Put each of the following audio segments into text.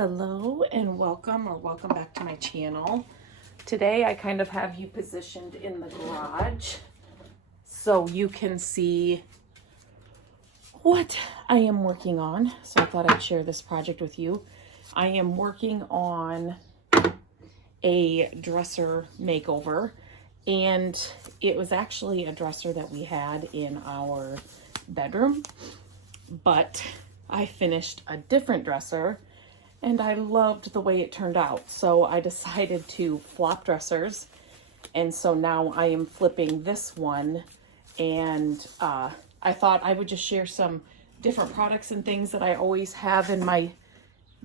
Hello and welcome back to my channel. Today I kind of have you positioned in the garage so you can see what I am working on. So I thought I'd share this project with you. I am working on a dresser makeover, and it was actually a dresser that we had in our bedroom, but I finished a different dresser and I loved the way it turned out. So I decided to flop dressers. And so now I am flipping this one. And I thought I would just share some different products and things that I always have in my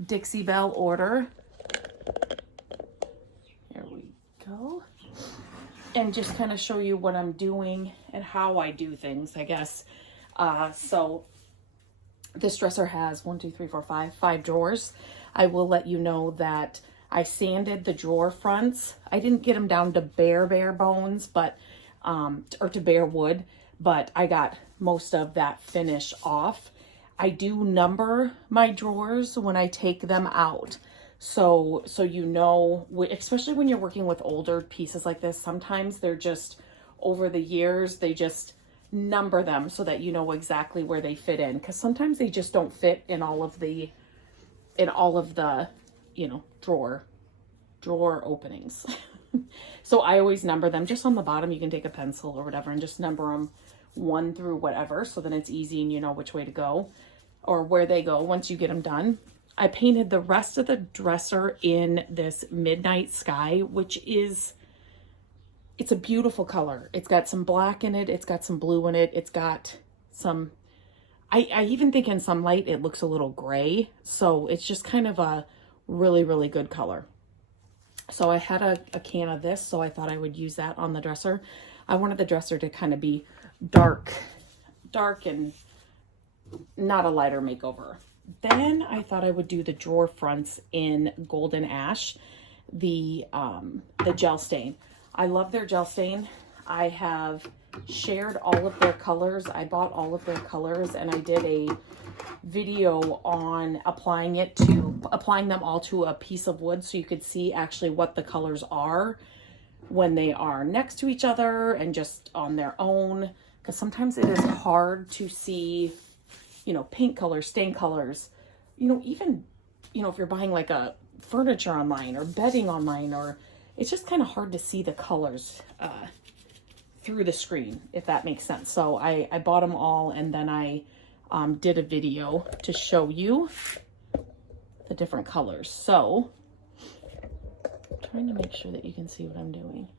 Dixie Belle order. Here we go. And just kind of show you what I'm doing and how I do things, I guess. So this dresser has 5 drawers. I will let you know that I sanded the drawer fronts. I didn't get them down to bare bones, but or to bare wood, but I got most of that finish off. I do number my drawers when I take them out. So you know, especially when you're working with older pieces like this, sometimes they're just, over the years, they just number them so that you know exactly where they fit in, because sometimes they just don't fit in all of the you know, drawer openings. So I always number them just on the bottom. You can take a pencil or whatever and just number them 1 through whatever, so then it's easy and you know which way to go or where they go once you get them done. I painted the rest of the dresser in this midnight sky, which is, it's a beautiful color. It's got some black in it. It's got some blue in it. It's got some, I even think in some light it looks a little gray. So it's just kind of a really good color. So I had a can of this, so I thought I would use that on the dresser. I wanted the dresser to kind of be dark and not a lighter makeover. Then I thought I would do the drawer fronts in Golden Ash, the gel stain. I love their gel stain. I have shared all of their colors. I bought all of their colors and I did a video on applying them all to a piece of wood so you could see actually what the colors are when they are next to each other and just on their own, because sometimes it is hard to see, you know, paint colors, stain colors, you know, even, you know, if you're buying like a furniture online or bedding online, or it's just kind of hard to see the colors through the screen, if that makes sense. So I bought them all, and then I did a video to show you the different colors. So I'm trying to make sure that you can see what I'm doing.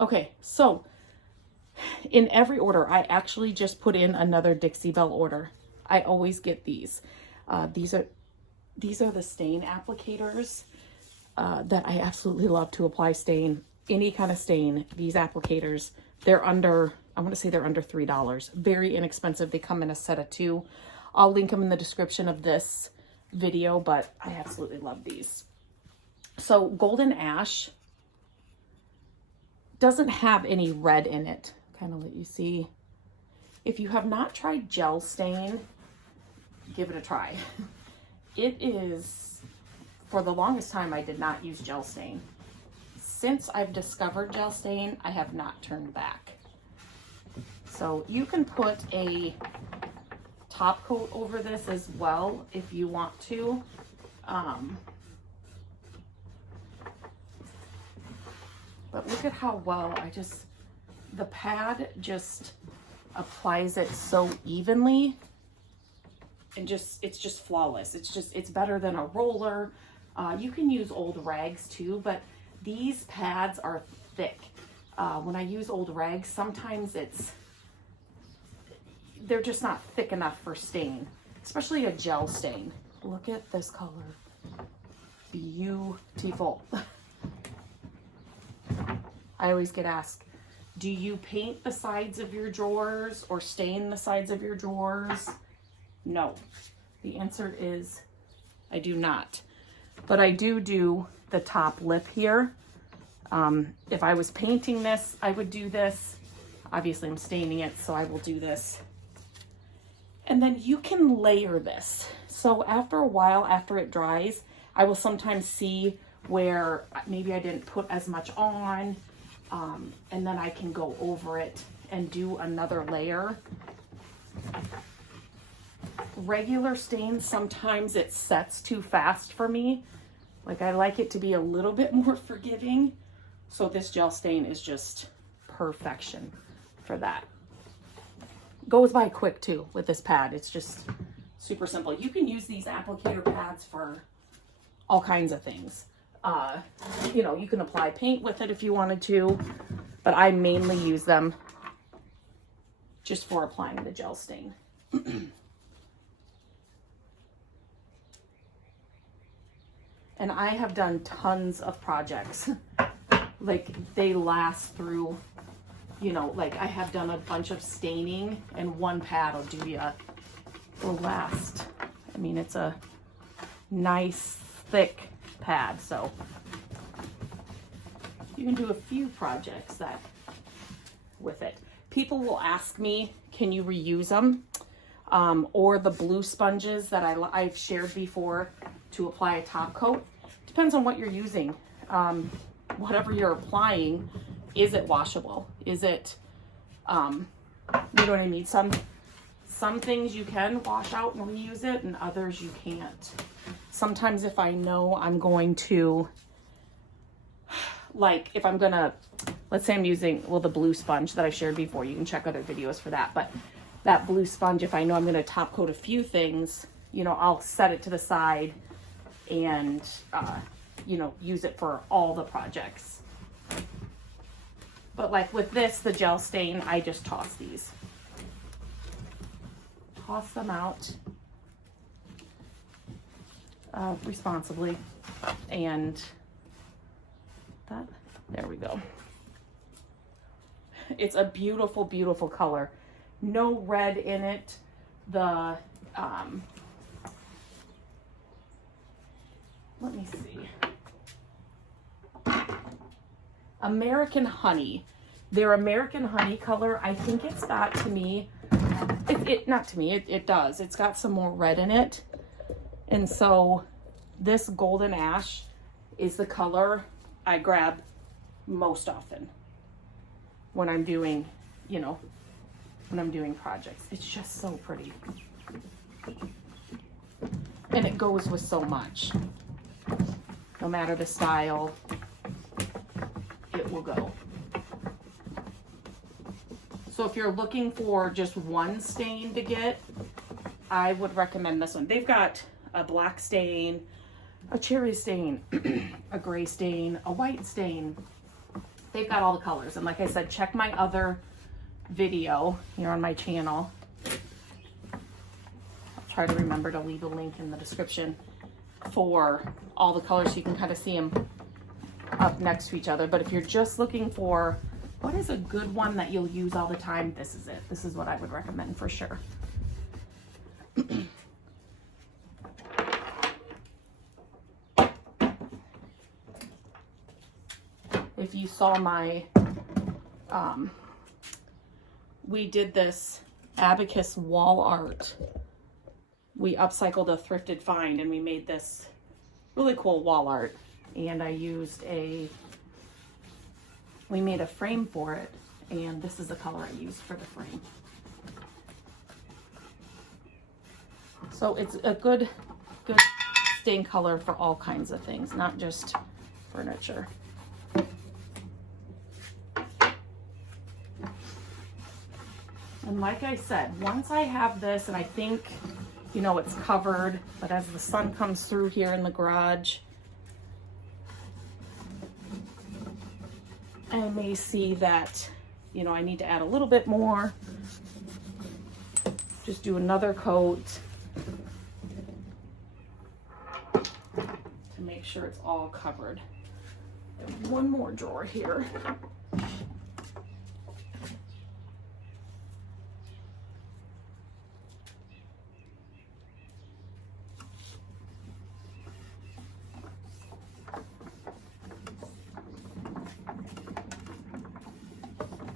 Okay, so in every order, I actually just put in another Dixie Belle order. I always get these. These are the stain applicators that I absolutely love to apply stain, any kind of stain. These applicators, they're under, I want to say they're under $3. Very inexpensive. They come in a set of 2. I'll link them in the description of this video, but I absolutely love these. So Golden Ash doesn't have any red in it. Kind of let you see. If you have not tried gel stain, give it a try. It is, for the longest time, I did not use gel stain. Since I've discovered gel stain, I have not turned back. So you can put a top coat over this as well if you want to. But look at how well the pad just applies it so evenly, and it's just flawless. It's better than a roller. You can use old rags too, but these pads are thick. When I use old rags, sometimes they're just not thick enough for stain, especially a gel stain. Look at this color. Beautiful. I always get asked, do you paint the sides of your drawers or stain the sides of your drawers? No. The answer is I do not. But I do the top lip here. If I was painting this, I would do this. Obviously I'm staining it, so I will do this. And then you can layer this. So after a while, after it dries, I will sometimes see where maybe I didn't put as much on, and then I can go over it and do another layer. Regular stains, sometimes it sets too fast for me. Like, I like it to be a little bit more forgiving. So this gel stain is just perfection for that. Goes by quick too with this pad. It's just super simple. You can use these applicator pads for all kinds of things. You know, you can apply paint with it if you wanted to, but I mainly use them just for applying the gel stain. And I have done tons of projects. Like, they last through, you know, like I have done a bunch of staining, and one pad will do you, will last. I mean, it's a nice thick pad, so you can do a few projects that with it. People will ask me, can you reuse them? Or the blue sponges that I've shared before to apply a top coat. Depends on what you're using. Whatever you're applying, is it washable? Is it, you know what I mean? Some things you can wash out and reuse it, and others you can't. Sometimes if I know I'm going to, like if I'm gonna, let's say I'm using, well, the blue sponge that I shared before, you can check other videos for that, but that blue sponge, if I know I'm gonna top coat a few things, you know, I'll set it to the side and, you know, use it for all the projects. But like with this, the gel stain, I just toss these. Toss them out responsibly. And that, there we go. It's a beautiful, beautiful color. No red in it. The, let me see. American Honey. Their American Honey color, I think it's got, to me, not to me, it does. It's got some more red in it. And so this golden ash is the color I grab most often when I'm doing, you know, when I'm doing projects. It's just so pretty. And it goes with so much. No matter the style, it will go. So if you're looking for just one stain to get, I would recommend this one. They've got a black stain, a cherry stain, a gray stain, a white stain. They've got all the colors. And like I said, check my other video here on my channel. I'll try to remember to leave a link in the description for all the colors so you can kind of see them up next to each other. But if you're just looking for what is a good one that you'll use all the time, this is it. This is what I would recommend for sure. If you saw my, we did this abacus wall art. We upcycled a thrifted find and we made this really cool wall art. And I used we made a frame for it, and this is the color I used for the frame. So it's a good stain color for all kinds of things, not just furniture. And like I said, once I have this, and I think, you know, it's covered, but as the sun comes through here in the garage, I may see that, you know, I need to add a little bit more. Just do another coat to make sure it's all covered. And one more drawer here.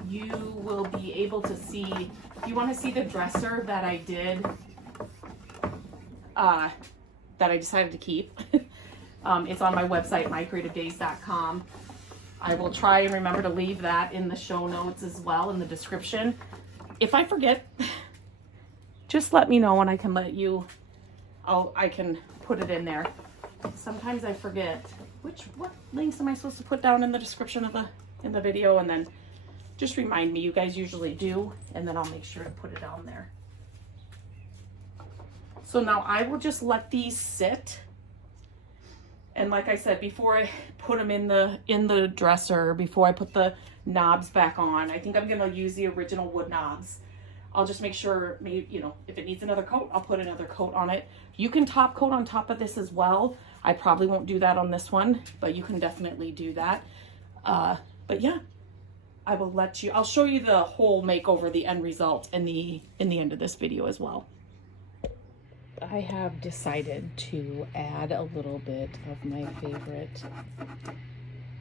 You will be able to see, if you want to see the dresser that I did that I decided to keep. It's on my website, mycreativedays.com. I will try and remember to leave that in the show notes as well, in the description. If I forget, just let me know and I can let you, I can put it in there. Sometimes I forget what links am I supposed to put down in the description of the video, and then just remind me. You guys usually do, and then I'll make sure to put it down there. So now I will just let these sit. And like I said, before I put them in the dresser, before I put the knobs back on, I think I'm gonna use the original wood knobs. I'll just make sure, maybe, you know, if it needs another coat, I'll put another coat on it. You can top coat on top of this as well. I probably won't do that on this one, but you can definitely do that. But yeah, I will I'll show you the whole makeover, the end result in the end of this video as well. I have decided to add a little bit of my favorite,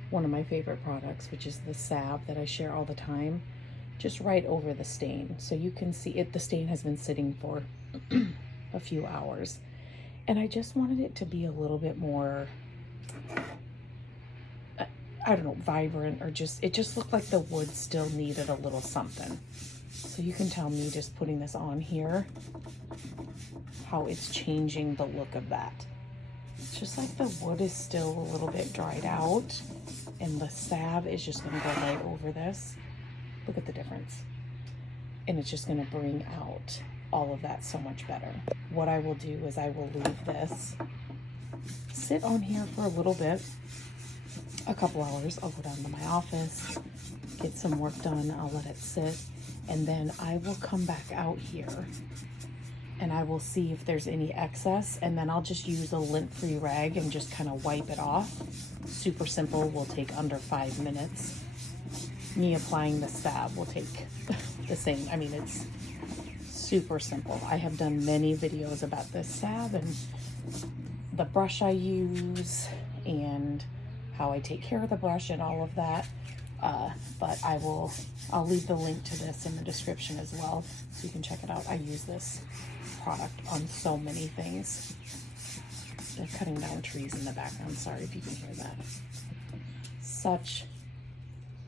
one of my favorite products, which is the salve that I share all the time, just right over the stain. So you can see it, the stain has been sitting for a few hours. And I just wanted it to be a little bit more, I don't know, vibrant, or just, it just looked like the wood still needed a little something. So you can tell me just putting this on here, how it's changing the look of that. It's just like the wood is still a little bit dried out, and the salve is just gonna go right over this. Look at the difference. And it's just gonna bring out all of that so much better. What I will do is I will leave this sit on here for a little bit, a couple hours. I'll go down to my office, get some work done, I'll let it sit, and then I will come back out here and I will see if there's any excess, and then I'll just use a lint-free rag and just kind of wipe it off. Super simple, will take under 5 minutes. Me applying the salve will take the same. I mean, it's super simple. I have done many videos about this salve and the brush I use and how I take care of the brush and all of that. But I'll leave the link to this in the description as well, so you can check it out. I use this product on so many things. They're cutting down trees in the background. Sorry if you can hear that.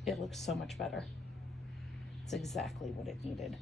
It looks so much better. It's exactly what it needed.